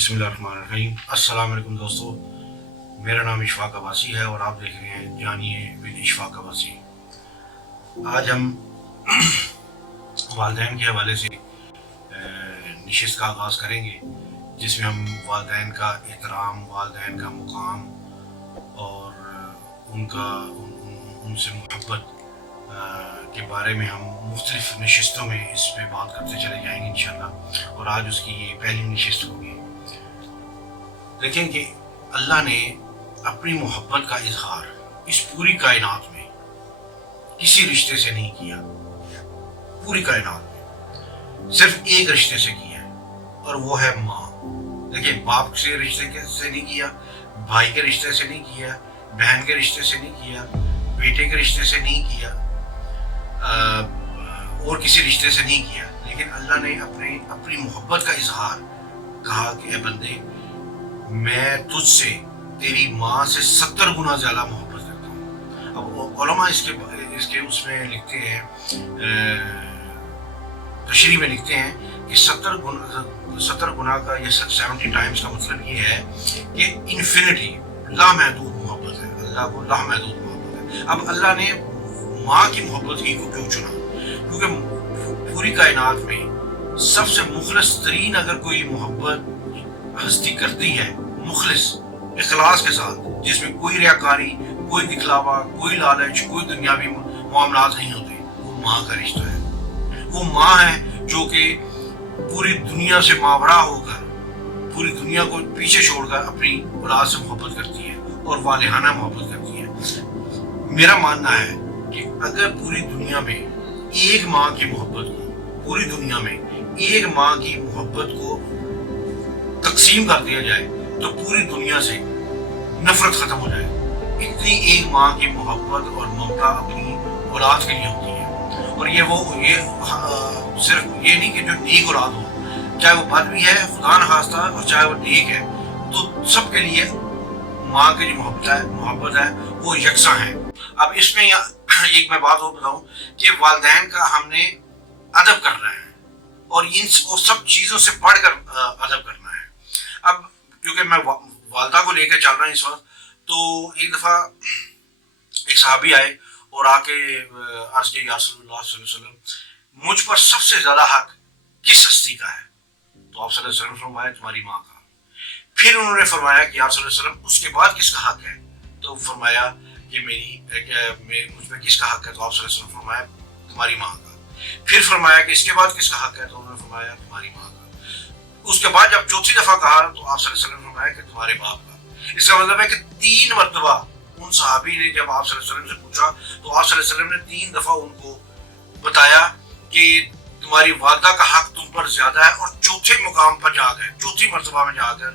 بسم اللہ الرحمن الرحیم۔ السلام علیکم دوستو، میرا نام اشفاق عباسی ہے اور آپ دیکھ رہے ہیں جانیے ود اشفاق عباسی۔ آج ہم والدین کے حوالے سے نشست کا آغاز کریں گے، جس میں ہم والدین کا احترام، والدین کا مقام اور ان سے محبت کے بارے میں ہم مختلف نشستوں میں اس پہ بات کرتے چلے جائیں گے انشاءاللہ، اور آج اس کی یہ پہلی نشست ہوگی۔ دیکھیں کہ اللہ نے اپنی محبت کا اظہار اس پوری کائنات میں کسی رشتے سے نہیں کیا، پوری کائنات میں صرف ایک رشتے سے کیا ہے، اور وہ ہے ماں۔ دیکھیں، باپ سے رشتے سے نہیں کیا، بھائی کے رشتے سے نہیں کیا، بہن کے رشتے سے نہیں کیا، بیٹے کے رشتے سے نہیں کیا، اور کسی رشتے سے نہیں کیا، لیکن اللہ نے اپنی محبت کا اظہار کہا کہ اے بندے، میں تجھ سے تیری ماں سے 70 گنا زیادہ محبت کرتا ہوں۔ اب علماء اس کے اس میں لکھتے ہیں، تشریح میں لکھتے ہیں کہ 70 گنا کا یہ 70 ٹائمز کا مطلب یہ ہے کہ انفینٹی، لامحدود محبت ہے، اللہ کو لامحدود محبت ہے۔ اب اللہ نے ماں کی محبت ہی کو کیوں چنا؟ کیونکہ پوری کائنات میں سب سے مخلص ترین اگر کوئی محبت ہستی کرتی ہے، مخلص اخلاص کے ساتھ، جس میں کوئی ریاکاری، کوئی دکھلاوا، کوئی لالچ، کوئی دنیاوی معاملات نہیں ہوتے، وہ ماں کا رشتہ ہے۔ وہ ماں ہے جو کہ پوری دنیا سے ماورا ہو کر، پوری دنیا کو پیچھے چھوڑ کر اپنی اولاد سے محبت کرتی ہے اور والہانہ محبت کرتی ہے۔ میرا ماننا ہے کہ اگر پوری دنیا میں ایک ماں کی محبت کو، پوری دنیا میں ایک ماں کی محبت کو تقسیم کر دیا جائے تو پوری دنیا سے نفرت ختم ہو جائے۔ اتنی ایک ماں کی محبت اور ممتا اپنی اولاد کے لیے ہوتی ہے، اور یہ صرف یہ نہیں کہ جو نیک اولاد ہو، چاہے وہ بد بھی ہے خدا نخواستہ اور چاہے وہ نیک ہے، تو سب کے لیے ماں کی جو محبت ہے وہ یکساں ہے۔ اب اس میں ایک میں بات اور بتاؤں کہ والدین کا ہم نے ادب کرنا ہے، اور ان سب چیزوں سے بڑھ کر ادب کرنا ہے۔ اب کیونکہ میں والدہ کو لے کے چل رہا ہوں اس وقت، تو ایک دفعہ ایک صحابی آئے اور آ کے عرض کیا، یا رسول اللہ صلی اللہ علیہ وسلم، مجھ پر سب سے زیادہ حق کس ہستی کا ہے؟ تو آپ صلی اللہ علیہ وسلم فرمایا تمہاری ماں کا۔ پھر انہوں نے فرمایا کہ یا رسول اللہ صلی اللہ علیہ وسلم، اس کے بعد کس کا حق ہے؟ تو فرمایا کہ مجھ پہ کس کا حق ہے؟ تو آپ صلی اللہ علیہ وسلم فرمایا تمہاری ماں کا۔ پھر فرمایا کہ اس کے بعد کس کا حق ہے؟ تو انہوں نے فرمایا تمہاری ماں کا۔ اس کے بعد جب چوتھی دفعہ کہا تو آپ صلی اللہ علیہ وسلم نے فرمایا کہ تمہارے باپ کا۔ اس کا مطلب ہے کہ 3 مرتبہ ان صحابی نے جب آپ صلی اللہ علیہ وسلم سے پوچھا تو آپ صلی اللہ علیہ وسلم نے 3 دفعہ ان کو بتایا کہ تمہاری والدہ کا حق تم پر زیادہ ہے، اور چوتھے مقام پر جا کر، چوتھی مرتبہ میں جا کر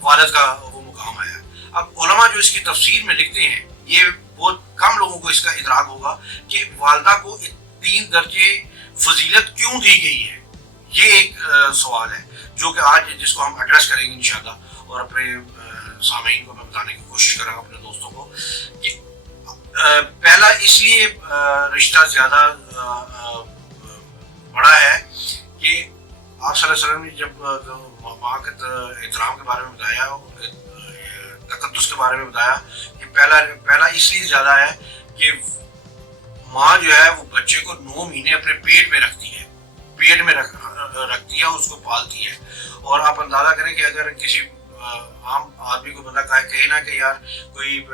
والد کا وہ مقام آیا۔ اب علماء جو اس کی تفسیر میں لکھتے ہیں، یہ بہت کم لوگوں کو اس کا ادراک ہوگا کہ والدہ کو 3 درجے فضیلت کیوں دی گئی ہے۔ یہ ایک سوال ہے جو کہ آج جس کو ہم ایڈریس کریں گے انشاءاللہ، اور اپنے سامعین کو میں بتانے کی کوشش کروں گا، اپنے دوستوں کو، کہ پہلا اس لیے رشتہ زیادہ بڑا ہے کہ آپ صلی اللہ علیہ وسلم نے جب ماں کے احترام کے بارے میں بتایا، ان کے تقدس کے بارے میں بتایا، کہ پہلا اس لیے زیادہ ہے کہ ماں جو ہے وہ بچے کو 9 مہینے اپنے پیٹ میں رکھتی ہے، پیٹ میں رکھتی ہے، اس کو پالتی ہے۔ اور آپ اندازہ کریں کہ اگر کسی عام آدمی کو بندہ کہے نا کہ یار کوئی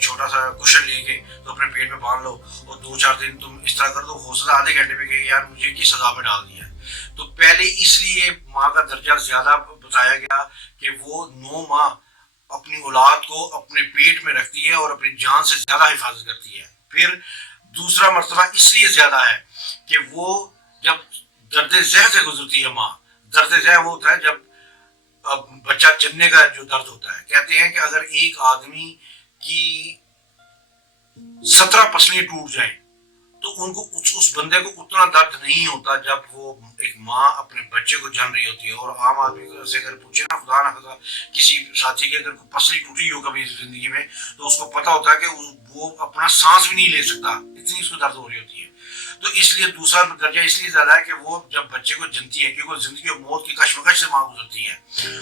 چھوٹا سا کشن لے کے تو اپنے پیٹ میں باندھ لو اور 2-4 دن تم اس طرح کر دو، ہو سکتا آدھے گھنٹے میں کہ یار مجھے کس سزا میں ڈال دیا ہے۔ تو پہلے اس لیے ماں کا درجہ زیادہ بتایا گیا کہ وہ 9 ماہ اپنی اولاد کو اپنے پیٹ میں رکھتی ہے اور اپنی جان سے زیادہ حفاظت کرتی ہے۔ پھر دوسرا مرتبہ اس لیے زیادہ ہے کہ وہ جب درد ذہ سے گزرتی ہے ماں، درد ذہ وہ ہوتا ہے جب بچہ جننے کا جو درد ہوتا ہے، کہتے ہیں کہ اگر ایک آدمی کی 17 پسلیاں ٹوٹ جائیں تو ان کو اس بندے کو اتنا درد نہیں ہوتا جب وہ ایک ماں اپنے بچے کو جن رہی ہوتی ہے۔ اور عام آدمی سے اگر پوچھے نا، خدا نہ خدا کسی ساتھی کی اگر پسلی ٹوٹی ہو کبھی زندگی میں، تو اس کو پتا ہوتا ہے کہ وہ اپنا سانس بھی نہیں لے سکتا، اتنی اس کو درد ہو رہی ہوتی ہے۔ تو اس لیے دوسرا درجہ اس لیے زیادہ ہے کہ وہ جب بچے کو جنتی ہے کیونکہ زندگی اور موت کی کشمکش سے ماں گزرتی ہے.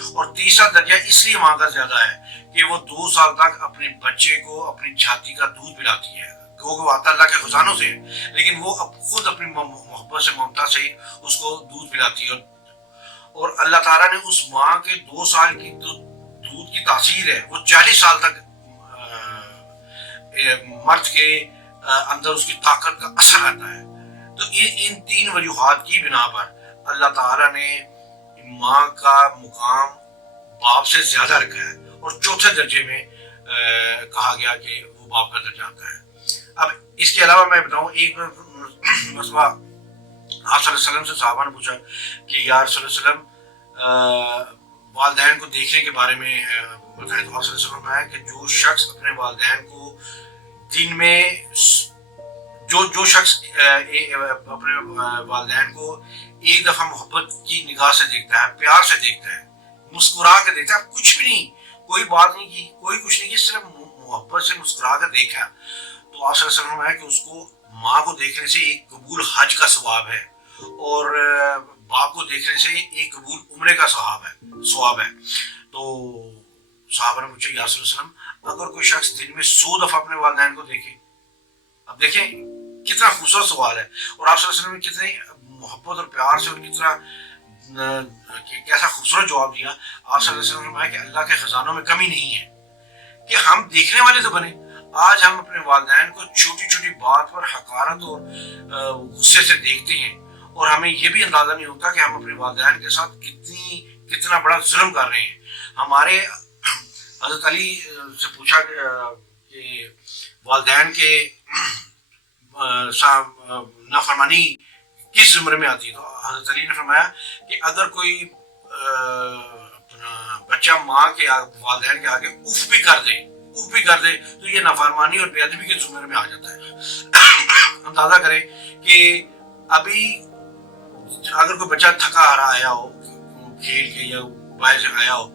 اور تیسرا درجہ اس لیے ماں کا زیادہ ہے کہ وہ 2 سال تک اپنے بچے کو اپنی چھاتی کا دودھ پلاتی ہے. وہ آتا اللہ کے خزانوں سے ہے لیکن وہ خود اپنی محبت سے ممتا سے اس کو دودھ پلاتی ہے. اور اللہ تعالیٰ نے اس ماں کے 2 سال کی دودھ کی تاثیر ہے وہ 40 سال تک مرد کے اندر اس کی طاقت کا اثر رہتا ہے. تو ان 3 وجوہات کی بنا پر اللہ تعالیٰ نے ماں کا مقام باپ سے زیادہ رکھا ہے اور چوتھے درجے میں کہا گیا کہ وہ باپ کا درجہ آتا ہے. اب اس کے علاوہ میں بتاؤں ایک مسئلہ آپ صلی اللہ علیہ وسلم سے صحابہ نے پوچھا کہ یا رسول اللہ علیہ وسلم والدین کو دیکھنے کے بارے میں بتائیں. تو آپ صلی اللہ علیہ وسلم ہے کہ جو شخص اپنے والدین کو دن میں جو شخص اپنے والدین کو ایک دفعہ محبت کی نگاہ سے دیکھتا ہے, پیار سے دیکھتا ہے, مسکرا کے دیکھتا ہے, کچھ بھی نہیں, کوئی بات نہیں کی, کوئی کچھ نہیں کی, صرف محبت سے مسکرا کر دیکھا, تو آپ صلی اللہ علیہ وسلم ہے کہ اس کو ماں کو دیکھنے سے ایک قبول حج کا ثواب ہے اور باپ کو دیکھنے سے ایک قبول عمرے کا ثواب ہے. تو صحابہ نے پوچھا یا رسول اللہ علیہ وسلم اگر کوئی شخص دن میں 100 دفعہ اپنے والدین کو دیکھے, اب دیکھیں کتنا خوبصورت سوال ہے اور آپ صلی اللہ علیہ وسلم نے کتنے محبت اور پیار سے اور کتنا کیسا خوبصورت جواب دیا. آپ صلی اللہ علیہ وسلم نے کہ اللہ کے خزانوں میں کمی نہیں ہے کہ ہم دیکھنے والے تو بنے. آج ہم اپنے والدین کو چھوٹی چھوٹی بات پر حقارت اور غصے سے دیکھتے ہیں اور ہمیں یہ بھی اندازہ نہیں ہوتا کہ ہم اپنے والدین کے ساتھ کتنا بڑا ظلم کر رہے ہیں. ہمارے حضرت علی سے پوچھا کہ والدین کے نافرمانی کس زمرے میں آتی ہے, تو حضرت علی نے فرمایا کہ اگر کوئی بچہ ماں کے والدین کے آگے اف بھی کر دے تو یہ نافرمانی اور بے ادبی کے زمرے میں آ جاتا ہے. اندازہ کریں کہ ابھی اگر کوئی بچہ تھکا ہارا آیا ہو کھیل کے یا باہر سے آیا ہو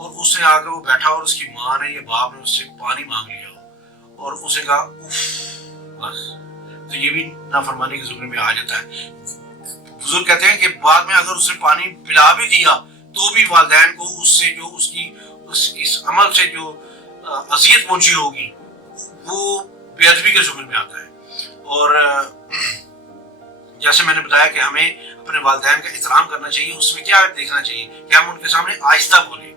اور اس نے آ کے وہ بیٹھا اور اس کی ماں نے یا باپ نے اس سے پانی مانگ لیا ہو اور اسے کہا اف بس, تو یہ بھی نافرمانی کے زمرے میں آ جاتا ہے. بزرگ کہتے ہیں کہ بعد میں اگر اسے پانی پلا بھی دیا تو بھی والدین کو اس سے جو اس عمل سے جو اذیت پہنچی ہوگی وہ بے ادبی کے زمرے میں آتا ہے. اور جیسے میں نے بتایا کہ ہمیں اپنے والدین کا احترام کرنا چاہیے, اس میں کیا دیکھنا چاہیے کہ ہم ان کے سامنے آہستہ بولیں.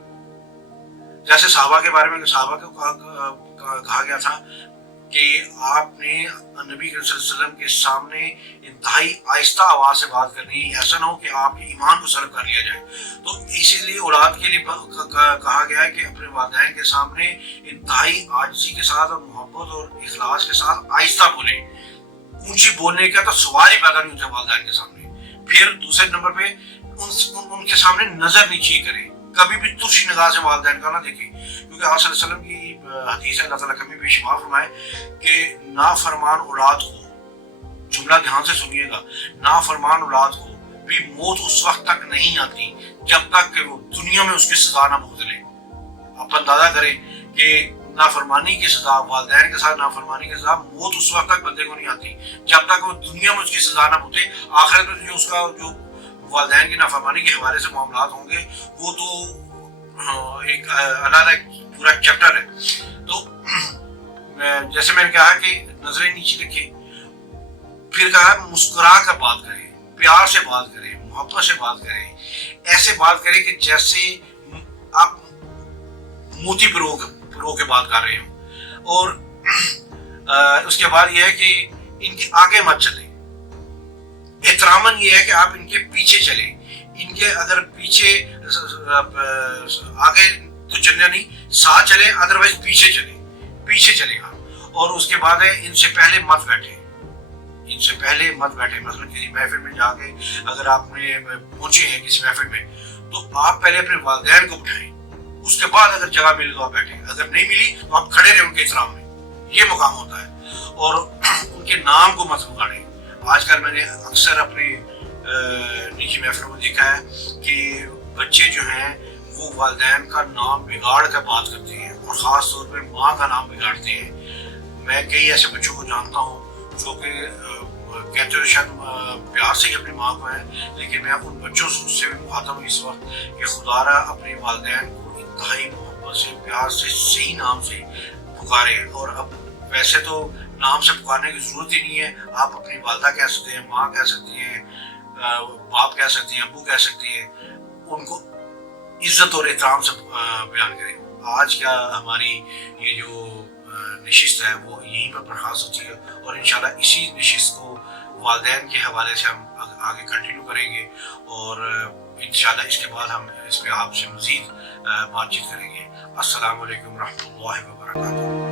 جیسے صحابہ کے بارے میں صحابہ کو کہا گیا تھا کہ آپ نے نبی صلی اللہ علیہ وسلم کے سامنے انتہائی آہستہ آواز سے بات کرنی, ایسا نہ ہو کہ آپ کے ایمان کو سلب کر لیا جائے. تو اسی لیے اولاد کے لیے کہا گیا ہے کہ اپنے والدین کے سامنے انتہائی عاجزی کے ساتھ اور محبت اور اخلاص کے ساتھ آہستہ بولیں. اونچی بولنے کا تو سوال ہی پیدا نہیں ہوتا والدین کے سامنے. پھر دوسرے نمبر پہ ان کے سامنے نظر نیچی کریں, کبھی بھی ترش نگاہ سے والدین کا نہ دیکھیں, کیونکہ آپ صلی اللہ علیہ وسلم کی حدیث ہے, اللہ تعالیٰ کبھی بھی شمار فرمائے کہ نافرمان اولاد کو, جملہ دھیان سے سنیے گا, نافرمان اولاد کو بھی موت اس وقت تک نہیں آتی جب تک کہ وہ دنیا میں اس کی سزا نہ بھگت لے. آپ اندازہ کریں کہ نافرمانی کی سزا, والدین کے ساتھ نافرمانی کی سزا, موت اس وقت تک بندے کو نہیں آتی جب تک وہ دنیا میں اس کی سزا نہ بھگتے. آخرت میں جو اس کا جو والدین کی نافرمانی کے حوالے سے معاملات ہوں گے وہ تو ایک علیحدہ پورا چیپٹر ہے. تو جیسے میں نے کہا کہ نظریں نیچے رکھیں, پھر کہا مسکرا کر بات کریں, پیار سے بات کریں, محبت سے بات کریں, ایسے بات کریں کہ جیسے آپ موتی پرو کے بات کر رہے ہوں. اور اس کے بعد یہ ہے کہ ان کے آگے مت چلیں. احتراماً یہ ہے کہ آپ ان کے پیچھے چلیں, ان کے اگر پیچھے آگے تو چلنا نہیں, ساتھ چلیں, ادروائز پیچھے چلیں آپ. اور اس کے بعد ہے ان سے پہلے مت بیٹھیں, مثلا کسی محفل میں جا کے اگر آپ نے پہنچے ہیں کسی محفل میں تو آپ پہلے اپنے والدین کو بٹھائیں, اس کے بعد اگر جگہ ملی تو آپ بیٹھیں, اگر نہیں ملی تو آپ کھڑے رہیں ان کے احترام میں, یہ مقام ہوتا ہے. اور ان کے نام کو مت بگاڑیں. آج کل میں نے اکثر اپنی نجی محفلوں میں دیکھا ہے کہ بچے جو ہیں وہ والدین کا نام بگاڑ کر بات کرتے ہیں اور خاص طور پہ ماں کا نام بگاڑتے ہیں. میں کئی ایسے بچوں کو جانتا ہوں جو کہ کہتے ہو شاید پیار سے ہی اپنی ماں کو ہے، لیکن میں ان بچوں سے بھی مخاطب ہوں اس وقت کہ خدا را اپنے والدین کو انتہائی محبت سے، پیار سے، صحیح نام سے پکارے. اور اب ویسے تو نام سے پکارنے کی ضرورت ہی نہیں ہے، آپ اپنی والدہ کہہ سکتے ہیں، ماں کہہ سکتی ہیں، باپ کہہ سکتی ہیں، ابو کہہ سکتی ہیں. ان کو عزت اور احترام سے بیان کریں. آج کیا ہماری یہ جو نشست ہے وہ یہیں پر برخاست ہوتی ہے، اور انشاءاللہ اسی نشست کو والدین کے حوالے سے ہم آگے کنٹینیو کریں گے، اور انشاءاللہ اس کے بعد ہم اس پہ آپ سے مزید بات چیت کریں گے. السلام علیکم ورحمۃ اللہ وبرکاتہ.